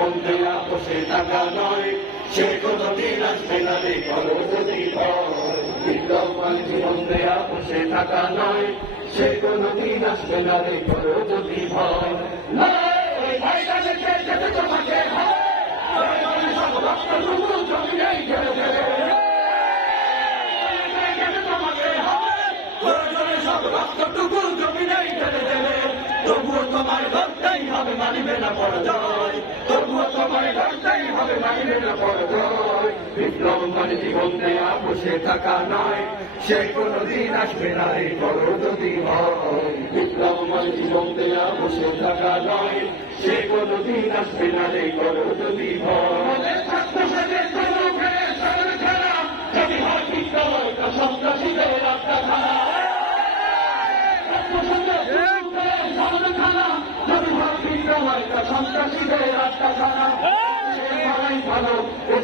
জীবন দেয়া বসে থাকা নয়, সে কোনদিন আসবে না রে করো যদি ভয়। বিপ্লব মানে জীবন দেয়া বসে থাকা নয়, সে কোনদিন আসবে না রে করো যদি ভয়। ওই ভাইটা দেখে যেতে তোমাকে হয়, সব রক্তটুকু জমি নেই ঢেলে ঢেলে, সব রক্তটুকু জমি নেই ঢেলে ঢেলে, তবুও তোমার লড়তেই হবে, মানিবে না পরাজয়, তবুও তোমার লড়তেই হবে, মানিবে না পরাজয়। বিপ্লব মানে জীবন দেয়া বসে থাকা নয়, সে কোনদিন আসবে না রে করো যদি ভয়। বিপ্লব মানে জীবন দেয়া বসে থাকা নয়, সে কোনদিন আসবে না রে করো যদি ভয়। যদি হয় বিপ্লব সন্ত্রাসীদের রাস্তা খারাপ, সন্ত্রাসীদের রাস্তা খারাপ, ভালো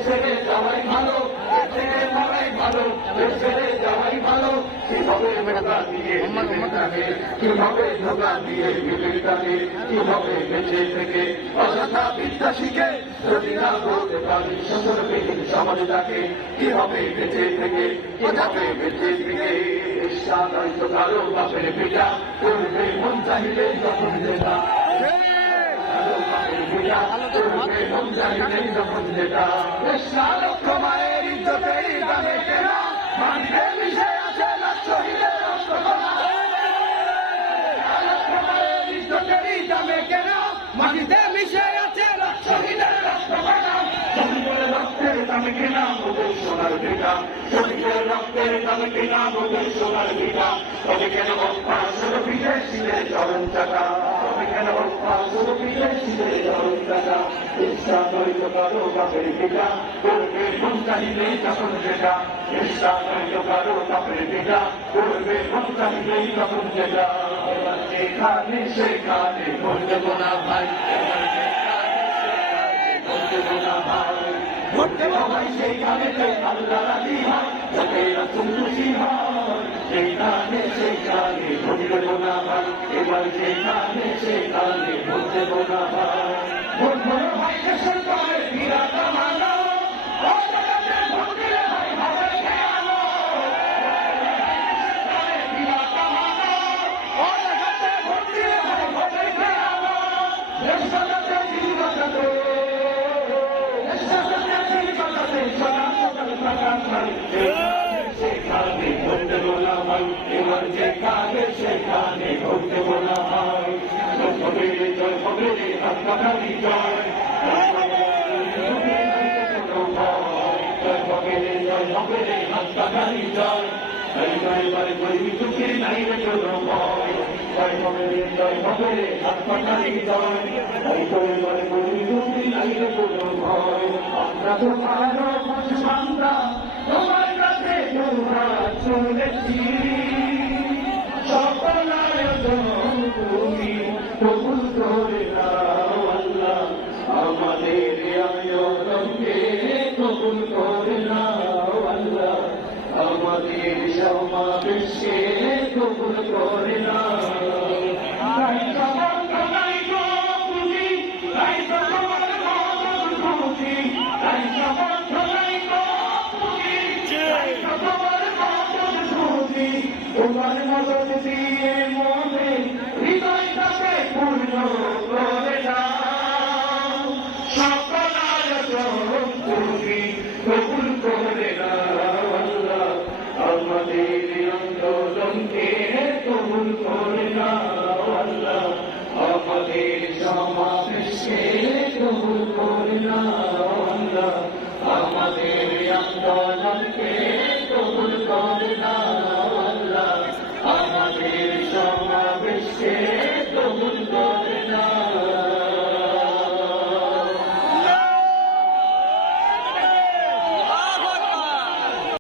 ছেড়ে যাওয়াই ভালো, ছেড়ে মারাই ভালো, ছেড়ে যাওয়াই ভালো। কিভাবে ধোকা দিয়ে কিভাবে ধোকা দিয়ে বিবেকাকে, কিভাবে বেঁচে থেকে অযথা বিদ্যা শিখে যদি না বলতে পারি শ্বশুরবিহীন সমাজটাকে, কিভাবে বেঁচে থেকে কিভাবে বেঁচে থেকে নয়তো কারো বাপের পিতা করবে মন চাহিলে যখন যেটা, মন চাহিলে যখন যেটা। লক্ষ মায়ের ইজ্জতের দামে কেনা, মাটিতে মিশে আছে লাখ শহীদের রক্তকণা, লক্ষ মায়ের ইজ্জতের দামে কেনা, মাটিতে মিশে আছে লাখ শহীদের রক্তকণা। শহীদের রক্তের দামে কেনা মোদের সোনার ভিটা, শহীদের রক্তের দামে কেনা মোদের সোনার ভিটা। তবে কেন অভ্যাস বিদেশিদের চরণ চাকা, তবে কেন অভ্যাস বিদেশিদের চরণ চাকা। ইচ্ছা নয়ত কারো বাপের পিতা করবে মন চাহিলেই যখন যেটা, ইচ্ছা নয়ত কারো বাপের পিতা করবে মন চাহিলেই যখন যেটা। এখানে সেখানে ভোট দেবো না ভাই, ভোট দেবো ভাই সেইখানে আল্লাহ রাজি হয়, যাতে রাসূল খুশি হয়। সেইখানে সেইখানে ভোট দেবো না ভাই, এবার সেইখানে সেইখানে ভোট দেবো না ভাই। ভোট দেবো ভাই সরকারের বিরাট মানো, ভোট দিলে ভাই হবে খেয়ানো, বিরাট মানো, ভোট দিলে ভাই হবে খেয়ানো। দেশ বাঁচাতে দিন বাঁচাতে, দেশ বাঁচাতে দিন বাঁচাতে, সকাল সকাল সকাল সেখানে ভোট দেবো না ভাই, এবার যেখানে সেখানে ভোট দেবো না ভাই। জয় হবে রে জয় হবে রে হাততালি জয়, জয় হবে রে জয় হবে রে হাততালি জয়। এবারে গরিবী দুঃখের নাই রে কোনো ভয়, জয় হবে রে জয় হবে রে হাততালি জয়। এবারে গরিবী দুঃখের নাই রে কোনো ভয়। আমরা তোমারও মুসলমানরা তোমার কাছে দুহাত তুলেছি, সকল আয়োজন তুমি কবুল করে নাও আল্লাহ, আমাদের আয়োজনকে কবুল করে নাও আল্লাহ, আমাদের সমাবেশকে কবুল করে নাও। তোমার মদত দিয়ে মনে হৃদয়টাকে পূর্ণ করে দাও, সকল আয়োজন তুমি কবুল করে দাও আল্লাহ, আমাদের আন্দোলনকে কবুল করে দাও আল্লাহ, আমাদের সমাবেশকে কবুল করে দাও আল্লাহ, আমাদের আন্দোলন